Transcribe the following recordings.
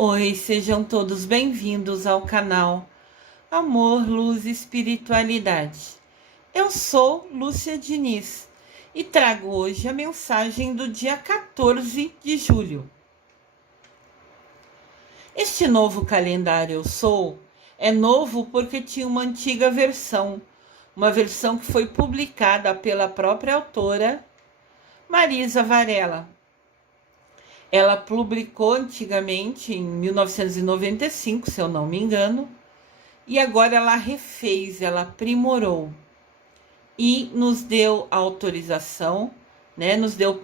Oi, sejam todos bem-vindos ao canal Amor, Luz e Espiritualidade. Eu sou Lúcia Diniz e trago hoje a mensagem do dia 14 de julho. Este novo calendário Eu Sou é novo porque tinha uma antiga versão, uma versão que foi publicada pela própria autora Marisa Varela. Ela publicou antigamente, em 1995, se eu não me engano, e agora ela refez, ela aprimorou e nos deu autorização, né?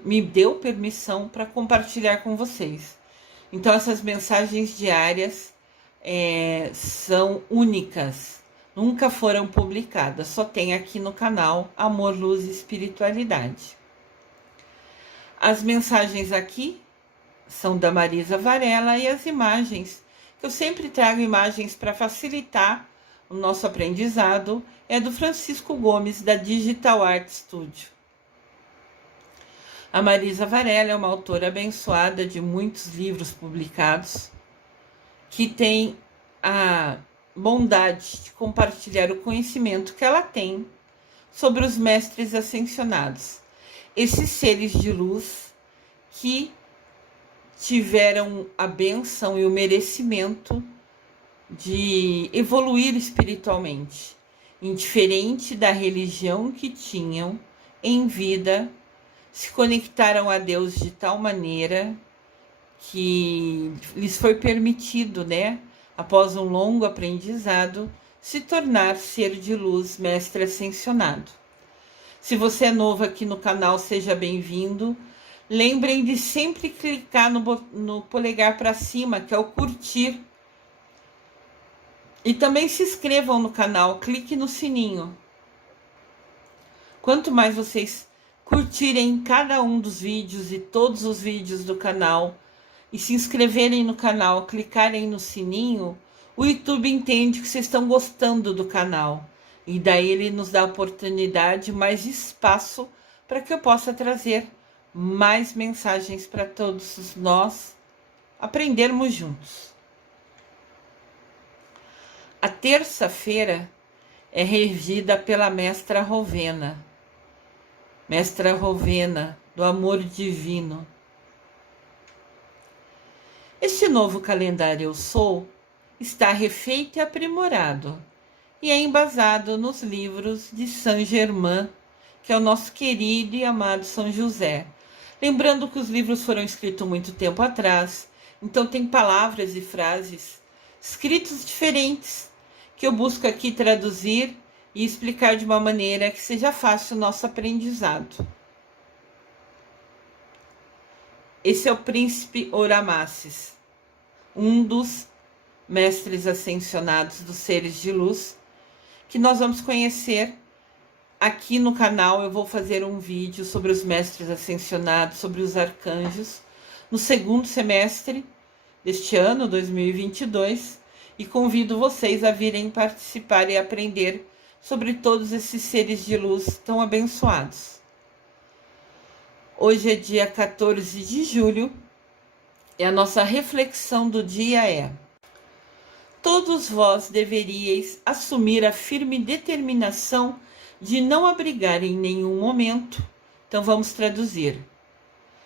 Me deu permissão para compartilhar com vocês. Então, essas mensagens diárias são únicas, nunca foram publicadas, só tem aqui no canal Amor, Luz e Espiritualidade. As mensagens aqui são da Marisa Varela e as imagens, que eu sempre trago imagens para facilitar o nosso aprendizado, é do Francisco Gomes, da Digital Art Studio. A Marisa Varela é uma autora abençoada de muitos livros publicados, que tem a bondade de compartilhar o conhecimento que ela tem sobre os mestres ascensionados, esses seres de luz que tiveram a bênção e o merecimento de evoluir espiritualmente, indiferente da religião que tinham em vida, se conectaram a Deus de tal maneira que lhes foi permitido, após um longo aprendizado, se tornar ser de luz, mestre ascensionado. Se você é novo aqui no canal, seja bem-vindo. Lembrem de sempre clicar no polegar para cima, que é o curtir. E também se inscrevam no canal, clique no sininho. Quanto mais vocês curtirem cada um dos vídeos e todos os vídeos do canal, e se inscreverem no canal, clicarem no sininho, o YouTube entende que vocês estão gostando do canal. E daí ele nos dá oportunidade, mais espaço para que eu possa trazer mais mensagens para todos nós aprendermos juntos. A terça-feira é regida pela Mestra Rovena do amor divino. Este novo calendário Eu Sou está refeito e aprimorado e é embasado nos livros de Saint Germain, que é o nosso querido e amado São José. Lembrando que os livros foram escritos muito tempo atrás, então tem palavras e frases escritos diferentes, que eu busco aqui traduzir e explicar de uma maneira que seja fácil o nosso aprendizado. Esse é o príncipe Oramaces, um dos mestres ascensionados dos seres de luz, que nós vamos conhecer. Aqui no canal eu vou fazer um vídeo sobre os mestres ascensionados, sobre os arcanjos, no segundo semestre deste ano, 2022, e convido vocês a virem participar e aprender sobre todos esses seres de luz tão abençoados. Hoje é dia 14 de julho e a nossa reflexão do dia é: todos vós deveríeis assumir a firme determinação de não abrigar em nenhum momento. Então vamos traduzir.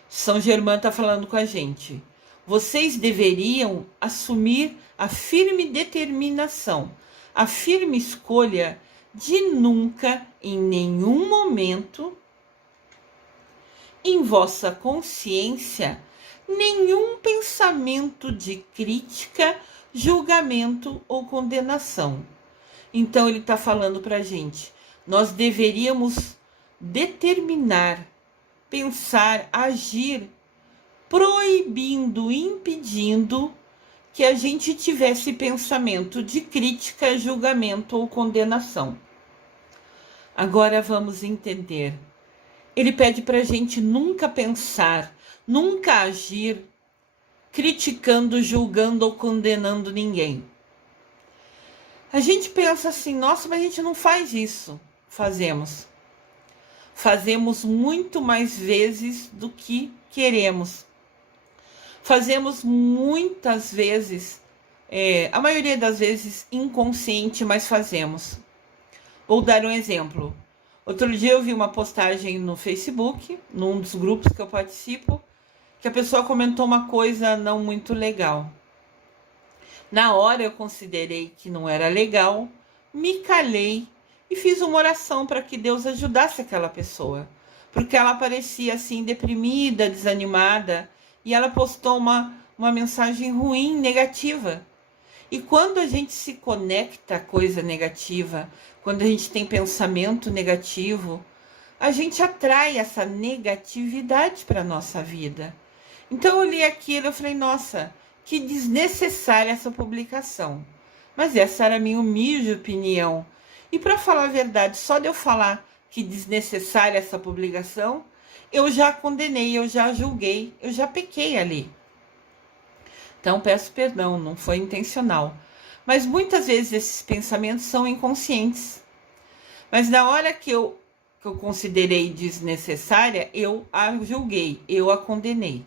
São Germain está falando com a gente. Vocês deveriam assumir a firme determinação, a firme escolha de nunca, em nenhum momento, em vossa consciência, nenhum pensamento de crítica, julgamento ou condenação. Então ele está falando para a gente. Nós deveríamos determinar, pensar, agir, proibindo, impedindo que a gente tivesse pensamento de crítica, julgamento ou condenação. Agora vamos entender. Ele pede para a gente nunca pensar, nunca agir, criticando, julgando ou condenando ninguém. A gente pensa assim, nossa, mas a gente não faz isso. Fazemos muito mais vezes do que queremos. Fazemos muitas vezes, a maioria das vezes inconsciente, mas fazemos. Vou dar um exemplo. Outro dia eu vi uma postagem no Facebook, num dos grupos que eu participo, que a pessoa comentou uma coisa não muito legal. Na hora eu considerei que não era legal, me calei e fiz uma oração para que Deus ajudasse aquela pessoa, porque ela parecia assim deprimida, desanimada, e ela postou uma mensagem ruim, negativa. E quando a gente se conecta a coisa negativa, quando a gente tem pensamento negativo, a gente atrai essa negatividade para a nossa vida. Então eu li aquilo e falei, nossa, que desnecessária essa publicação. Mas essa era a minha humilde opinião. E para falar a verdade, só de eu falar que desnecessária essa publicação, eu já condenei, eu já julguei, eu já pequei ali. Então peço perdão, não foi intencional. Mas muitas vezes esses pensamentos são inconscientes. Mas na hora que eu considerei desnecessária, eu a julguei, eu a condenei.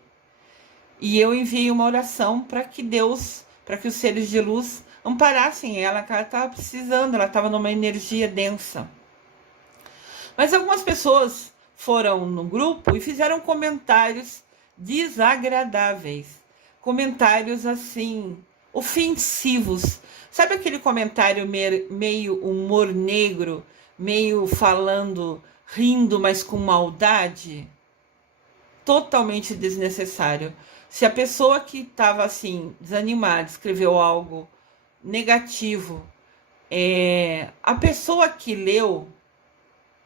E eu enviei uma oração para que Deus, para que os seres de luz amparassem ela, que ela estava precisando, ela estava numa energia densa. Mas algumas pessoas foram no grupo e fizeram comentários desagradáveis, comentários assim, ofensivos. Sabe aquele comentário meio humor negro, meio falando, rindo, mas com maldade? Totalmente desnecessário. Se a pessoa que estava assim, desanimada, escreveu algo negativo, a pessoa que leu,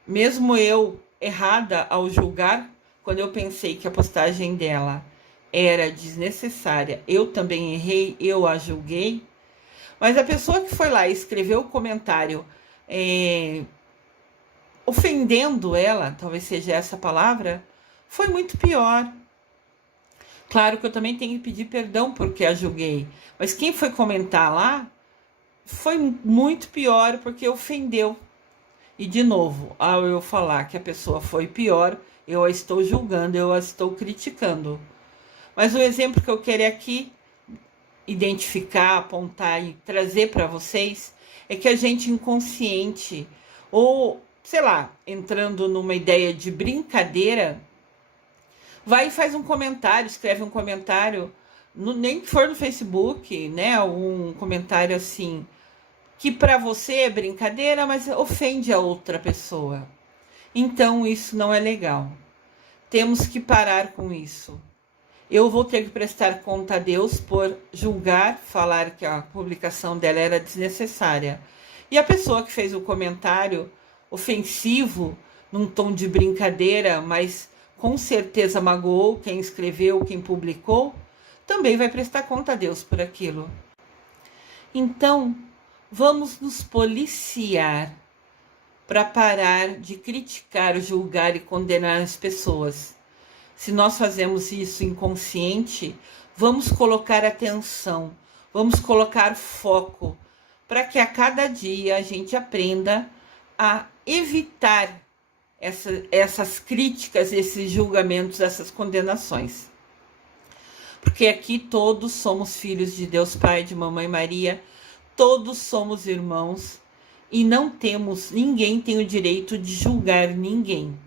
mesmo eu errada ao julgar, quando eu pensei que a postagem dela era desnecessária, eu também errei, eu a julguei, mas a pessoa que foi lá e escreveu o comentário ofendendo ela, talvez seja essa palavra, foi muito pior. Claro que eu também tenho que pedir perdão porque a julguei, mas quem foi comentar lá foi muito pior porque ofendeu. E de novo, ao eu falar que a pessoa foi pior, eu a estou julgando, eu a estou criticando. Mas o exemplo que eu quero aqui identificar, apontar e trazer para vocês é que a gente inconsciente, ou sei lá, entrando numa ideia de brincadeira, vai e faz um comentário, escreve um comentário, nem que for no Facebook, né? Um comentário assim, que para você é brincadeira, mas ofende a outra pessoa. Então isso não é legal. Temos que parar com isso. Eu vou ter que prestar conta a Deus por julgar, falar que a publicação dela era desnecessária. E a pessoa que fez o comentário ofensivo, num tom de brincadeira, mas com certeza magoou quem escreveu, quem publicou, também vai prestar conta a Deus por aquilo. Então, vamos nos policiar para parar de criticar, julgar e condenar as pessoas. Se nós fazemos isso inconsciente, vamos colocar atenção, vamos colocar foco, para que a cada dia a gente aprenda a evitar essas críticas, esses julgamentos, essas condenações. Porque aqui todos somos filhos de Deus Pai, de Mamãe Maria, todos somos irmãos e ninguém tem o direito de julgar ninguém.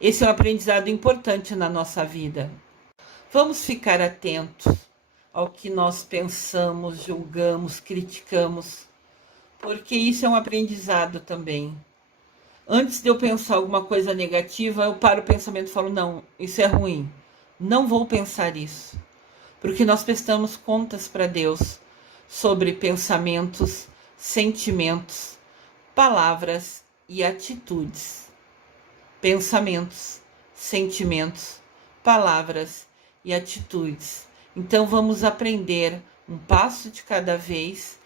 Esse é um aprendizado importante na nossa vida. Vamos ficar atentos ao que nós pensamos, julgamos, criticamos, porque isso é um aprendizado também. Antes de eu pensar alguma coisa negativa, eu paro o pensamento e falo, não, isso é ruim. Não vou pensar isso. Porque nós prestamos contas para Deus sobre pensamentos, sentimentos, palavras e atitudes. Pensamentos, sentimentos, palavras e atitudes. Então vamos aprender, um passo de cada vez,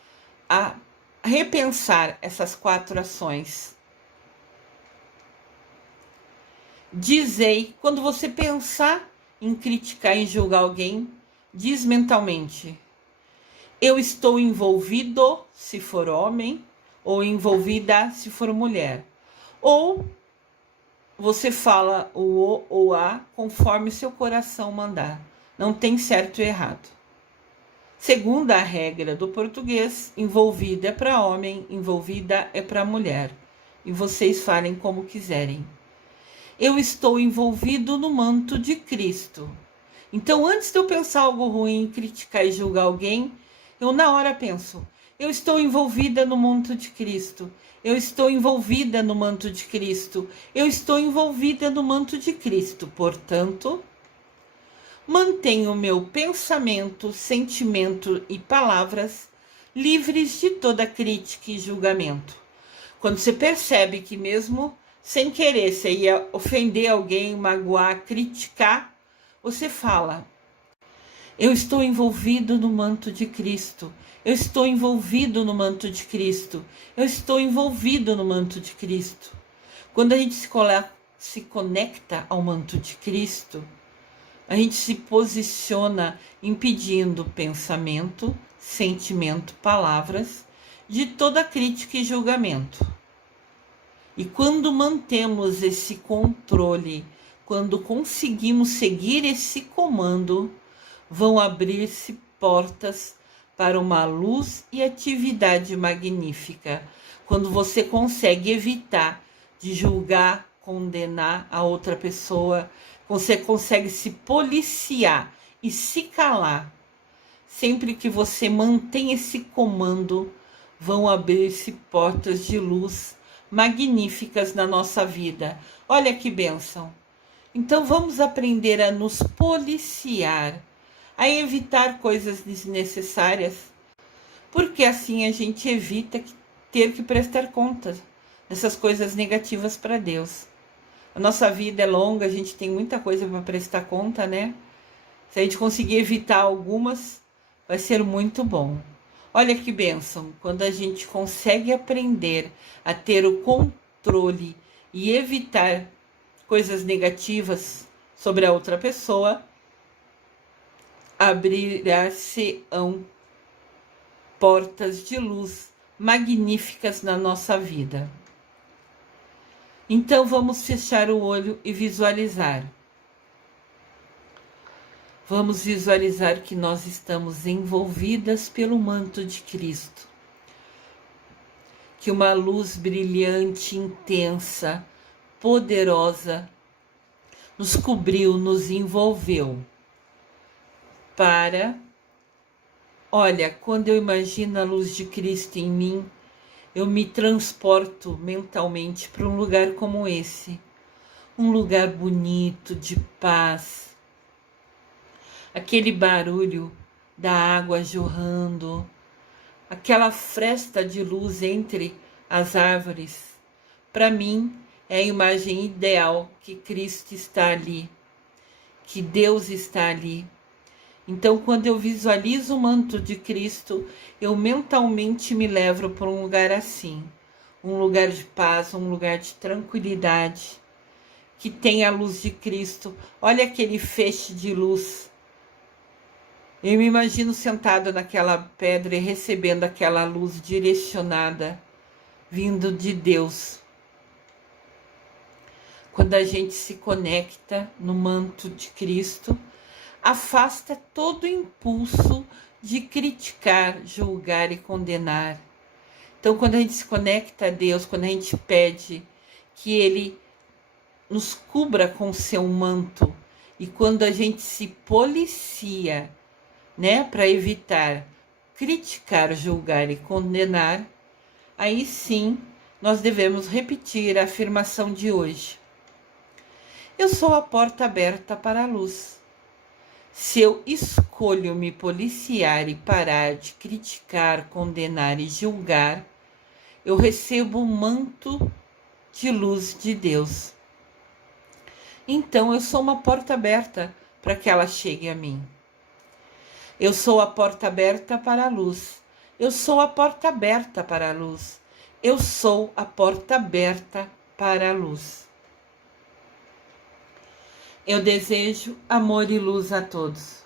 a repensar essas 4 ações. Dizei, quando você pensar em criticar, em julgar alguém, diz mentalmente: eu estou envolvido, se for homem, ou envolvida, se for mulher. Ou você fala o ou a conforme seu coração mandar. Não tem certo e errado. Segunda a regra do português, envolvida é para homem, envolvida é para mulher. E vocês falem como quiserem. Eu estou envolvido no manto de Cristo. Então, antes de eu pensar algo ruim, criticar e julgar alguém, eu na hora penso, eu estou envolvida no manto de Cristo. Eu estou envolvida no manto de Cristo. Eu estou envolvida no manto de Cristo. Portanto, mantenho meu pensamento, sentimento e palavras livres de toda crítica e julgamento. Quando você percebe que mesmo sem querer você ia ofender alguém, magoar, criticar, você fala, eu estou envolvido no manto de Cristo. Eu estou envolvido no manto de Cristo. Eu estou envolvido no manto de Cristo. Quando a gente se conecta ao manto de Cristo, a gente se posiciona impedindo pensamento, sentimento, palavras de toda crítica e julgamento. E quando mantemos esse controle, quando conseguimos seguir esse comando, vão abrir-se portas para uma luz e atividade magnífica. Quando você consegue evitar de julgar, condenar a outra pessoa, você consegue se policiar e se calar. Sempre que você mantém esse comando, vão abrir-se portas de luz magníficas na nossa vida. Olha que bênção! Então vamos aprender a nos policiar, a evitar coisas desnecessárias, porque assim a gente evita ter que prestar contas dessas coisas negativas para Deus. A nossa vida é longa, a gente tem muita coisa para prestar conta, né? Se a gente conseguir evitar algumas, vai ser muito bom. Olha que bênção, quando a gente consegue aprender a ter o controle e evitar coisas negativas sobre a outra pessoa, abrirá-se-ão portas de luz magníficas na nossa vida. Então vamos fechar o olho e visualizar. Vamos visualizar que nós estamos envolvidas pelo manto de Cristo. Que uma luz brilhante, intensa, poderosa nos cobriu, nos envolveu. Olha, quando eu imagino a luz de Cristo em mim, eu me transporto mentalmente para um lugar como esse. Um lugar bonito, de paz. Aquele barulho da água jorrando, aquela fresta de luz entre as árvores. Para mim, é a imagem ideal que Cristo está ali, que Deus está ali. Então, quando eu visualizo o manto de Cristo, eu mentalmente me levo para um lugar assim, um lugar de paz, um lugar de tranquilidade, que tem a luz de Cristo. Olha aquele feixe de luz. Eu me imagino sentado naquela pedra e recebendo aquela luz direcionada, vindo de Deus. Quando a gente se conecta no manto de Cristo, afasta todo impulso de criticar, julgar e condenar. Então, quando a gente se conecta a Deus, quando a gente pede que Ele nos cubra com o seu manto, e quando a gente se policia, né, para evitar criticar, julgar e condenar, aí sim nós devemos repetir a afirmação de hoje. Eu sou a porta aberta para a luz. Se eu escolho me policiar e parar de criticar, condenar e julgar, eu recebo o manto de luz de Deus. Então eu sou uma porta aberta para que ela chegue a mim. Eu sou a porta aberta para a luz. Eu sou a porta aberta para a luz. Eu sou a porta aberta para a luz. Eu desejo amor e luz a todos.